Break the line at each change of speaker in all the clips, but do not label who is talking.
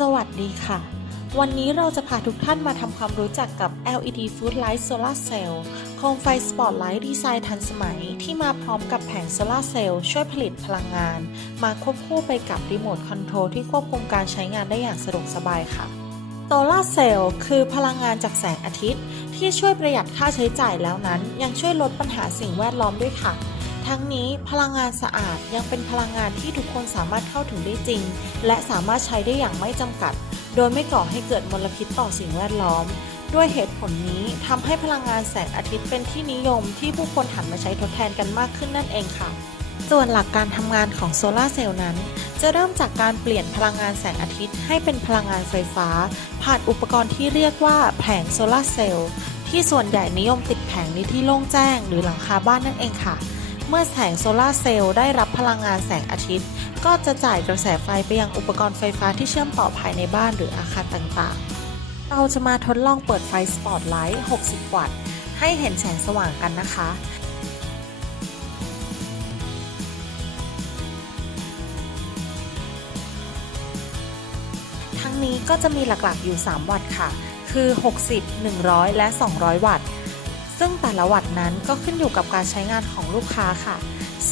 สวัสดีค่ะ วันนี้เราจะพาทุกท่านมาทำความรู้จักกับ LED Food Light Solar Cell โคมไฟสปอตไลท์ดีไซน์ทันสมัย ที่มาพร้อมกับแผงโซลาเซลล์ช่วยผลิตพลังงาน มาควบคู่ไปกับรีโมทคอนโทรลที่ควบคุมการใช้งานได้อย่างสะดวกสบายค่ะโซลาเซลล์คือพลังงานจากแสงอาทิตย์ ที่ช่วยประหยัดค่าใช้จ่ายแล้วนั้น ยังช่วยลดปัญหาสิ่งแวดล้อมด้วยค่ะ ทั้งนี้พลังงานสะอาดยังเป็นพลังงานที่ทุกคนสามารถเข้าถึงได้จริง และสามารถใช้ได้อย่างไม่จำกัด โดยไม่ก่อให้เกิดมลพิษต่อสิ่งแวดล้อม ด้วยเหตุผลนี้ทำให้พลังงานแสงอาทิตย์เป็นที่นิยมที่ผู้คนหันมาใช้ทดแทนกันมากขึ้นนั่นเองค่ะ ส่วนหลักการทำงานของโซลาร์เซลล์นั้น จะเริ่มจากการเปลี่ยนพลังงานแสงอาทิตย์ให้เป็นพลังงานไฟฟ้า ผ่านอุปกรณ์ที่เรียกว่าแผงโซลาร์เซลล์ที่ส่วนใหญ่นิยมติดแผงในที่โล่งแจ้ง หรือหลังคาบ้านนั่นเองค่ะ เมื่อแสงโซลาร์เซลล์ได้รับพลังงานแสงอาทิตย์ ก็จะจ่ายกระแสไฟไปยังอุปกรณ์ไฟฟ้าที่เชื่อมต่อภายในบ้านหรืออาคารต่างๆ เราจะมาทดลองเปิดไฟสปอตไลท์ 60 วัตต์ ให้เห็นแสงสว่างกันนะคะทั้งนี้ก็จะมีหลักๆอยู่ 3 วัตต์ค่ะ คือ 60 100 และ 200 วัตต์ ซึ่งแต่ละวัตตนั้นก็ขึ้นอยู่กับการใช้งานของลูกค้าค่ะ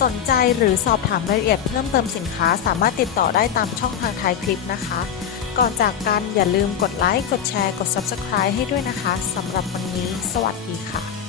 สนใจหรือสอบถามรายละเอียดเพิ่มเติมสินค้าสามารถติดต่อได้ตามช่องทางท้ายคลิปนะคะ ก่อนจากกันอย่าลืมกดไลค์ กดแชร์ กด Subscribe ให้ด้วยนะคะสำหรับวันนี้ สวัสดีค่ะ